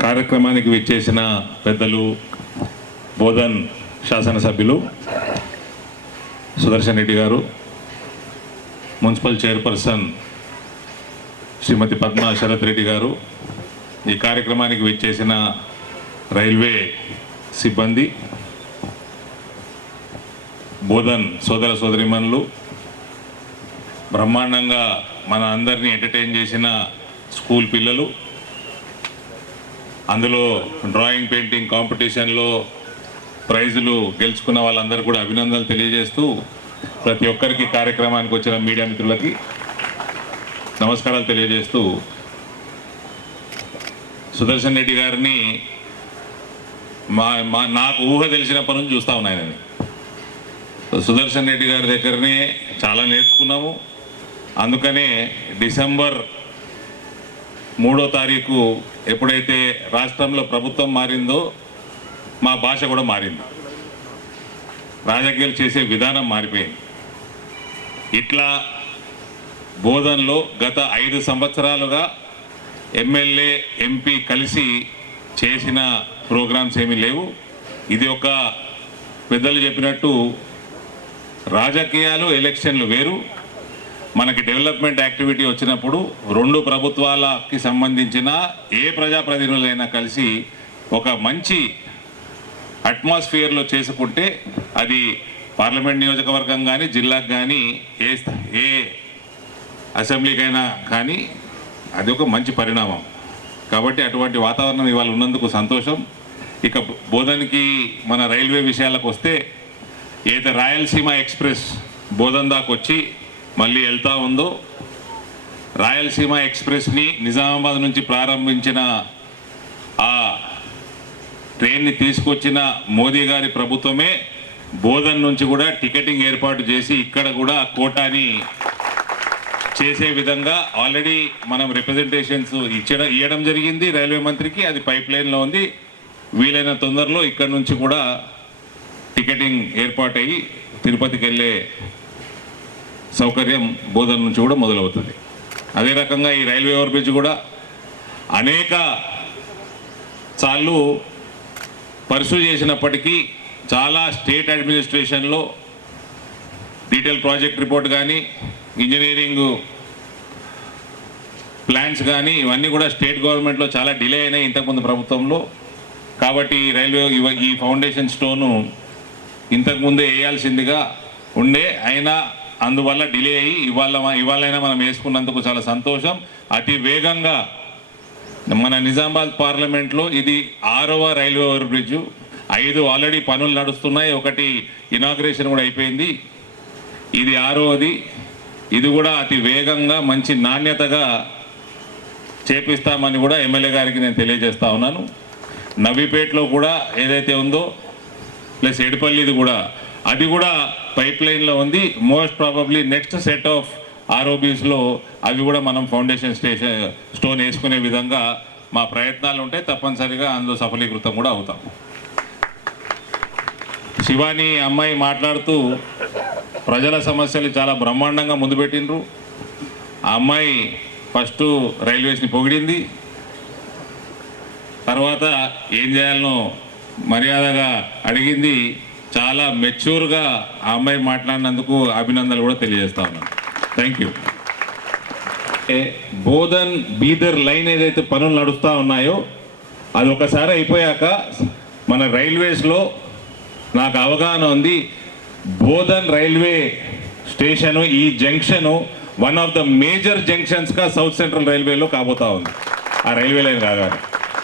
కార్యక్రమానికి విచ్చేసిన పెద్దలు బోధన్ శాసనసభ్యులు సుదర్శన్ రెడ్డి గారు మున్సిపల్ చైర్పర్సన్ శ్రీమతి పద్మ శరత్ రెడ్డి గారు ఈ కార్యక్రమానికి విచ్చేసిన రైల్వే సిబ్బంది బోధన్ సోదర సోదరిమణులు బ్రహ్మాండంగా మన అందరినీ ఎంటర్టైన్ చేసిన స్కూల్ పిల్లలు అందులో డ్రాయింగ్ పెయింటింగ్ కాంపిటీషన్లో ప్రైజులు గెలుచుకున్న వాళ్ళందరూ కూడా అభినందనలు తెలియజేస్తూ ప్రతి ఒక్కరికి కార్యక్రమానికి వచ్చిన మీడియా మిత్రులకి నమస్కారాలు తెలియజేస్తూ సుదర్శన్ రెడ్డి గారిని మా మా నాకు ఊహ తెలిసినప్పటి నుంచి చూస్తూ ఉన్నాయని సుదర్శన్ రెడ్డి గారి దగ్గరనే చాలా నేర్చుకున్నాము. అందుకనే డిసెంబర్ మూడో తారీఖు ఎప్పుడైతే రాష్ట్రంలో ప్రభుత్వం మారిందో మా భాష కూడా మారింది. రాజకీయాలు చేసే విధానం మారిపోయింది. ఇట్లా బోధనలో గత ఐదు సంవత్సరాలుగా ఎమ్మెల్యే ఎంపీ కలిసి చేసిన ప్రోగ్రామ్స్ ఏమీ లేవు. ఇది ఒక పెద్దలు చెప్పినట్టు రాజకీయాలు ఎలక్షన్లు వేరు. మనకి డెవలప్మెంట్ యాక్టివిటీ వచ్చినప్పుడు రెండు ప్రభుత్వాలకి సంబంధించిన ఏ ప్రజాప్రతినిధులైనా కలిసి ఒక మంచి అట్మాస్ఫియర్లో చేసుకుంటే అది పార్లమెంట్ నియోజకవర్గం కానీ జిల్లాకు కానీ ఏ ఏ అసెంబ్లీకైనా కానీ అది ఒక మంచి పరిణామం. కాబట్టి అటువంటి వాతావరణం ఇవాళ ఉన్నందుకు సంతోషం. ఇక బోధన్కి మన రైల్వే విషయాలకు వస్తే ఏదైతే రాయలసీమ ఎక్స్ప్రెస్ బోధన్ దాకా వచ్చి మళ్ళీ వెళ్తూ ఉందో రాయలసీమ ఎక్స్ప్రెస్ని నిజామాబాద్ నుంచి ప్రారంభించిన ఆ ట్రైన్ని తీసుకొచ్చిన మోదీ గారి ప్రభుత్వమే బోధన్ నుంచి కూడా టికెటింగ్ ఏర్పాటు చేసి ఇక్కడ కూడా కోటాని చేసే విధంగా ఆల్రెడీ మనం రిప్రజెంటేషన్స్ ఇచ్చడం ఇవ్వడం జరిగింది రైల్వే మంత్రికి అది పైప్ లైన్లో ఉంది. వీలైన తొందరలో ఇక్కడ నుంచి కూడా టికెటింగ్ ఏర్పాటయ్యి తిరుపతికి వెళ్ళే సౌకర్యం బోధన నుంచి కూడా మొదలవుతుంది. అదే రకంగా ఈ రైల్వే ఓవర్ బ్రిడ్జ్ కూడా అనేక సార్లు పర్సూ చేసినప్పటికీ చాలా స్టేట్ అడ్మినిస్ట్రేషన్లో డీటెయిల్ ప్రాజెక్ట్ రిపోర్ట్ కానీ ఇంజనీరింగ్ ప్లాన్స్ కానీ ఇవన్నీ కూడా స్టేట్ గవర్నమెంట్లో చాలా డిలే అయినాయి ఇంతకుముందు ప్రభుత్వంలో. కాబట్టి రైల్వే ఈ ఫౌండేషన్ స్టోను ఇంతకుముందే వేయాల్సిందిగా ఉండే. అయినా అందువల్ల డిలే అయ్యి ఇవాళ ఇవాళైనా మనం వేసుకున్నందుకు చాలా సంతోషం. అతి వేగంగా మన నిజామాబాద్ పార్లమెంట్లో ఇది ఆరవ రైల్వే ఓవర్ బ్రిడ్జ్. ఐదు ఆల్రెడీ పనులు నడుస్తున్నాయి. ఒకటి ఇనాగ్రేషన్ కూడా అయిపోయింది. ఇది ఆరవది ఇది కూడా అతి వేగంగా మంచి నాణ్యతగా చేపిస్తామని కూడా ఎమ్మెల్యే గారికి నేను తెలియజేస్తా ఉన్నాను. నవీపేటలో కూడా ఏదైతే ఉందో ప్లస్ ఎడిపల్లిది కూడా అది కూడా పైప్ లైన్లో ఉంది. Most probably next set of ఆర్ఓబీస్లో అవి కూడా మనం ఫౌండేషన్ స్టేషన్ స్టోన్ వేసుకునే విధంగా మా ప్రయత్నాలు ఉంటే తప్పనిసరిగా అందులో సఫలీకృతం కూడా అవుతాం. శివాని అమ్మాయి మాట్లాడుతూ ప్రజల సమస్యలు చాలా బ్రహ్మాండంగా ముందు పెట్టిండ్రు. ఆ అమ్మాయి ఫస్ట్ రైల్వేస్ని పొగిడింది. తర్వాత ఏం చేయాలనో మర్యాదగా అడిగింది. చాలా మెచ్యూర్గా ఆ అమ్మాయి మాట్లాడినందుకు అభినందనలు కూడా తెలియజేస్తా ఉన్నాను. Thank you Bodhan Bidar line ఏదైతే పనులు నడుస్తూ ఉన్నాయో అది ఒకసారి అయిపోయాక మన రైల్వేస్లో నాకు అవగాహన ఉంది. బోధన్ రైల్వే స్టేషను ఈ junction one of the major జంక్షన్స్గా south central రైల్వేలో కాబోతా ఉంది. ఆ రైల్వే లైన్ కాగానే.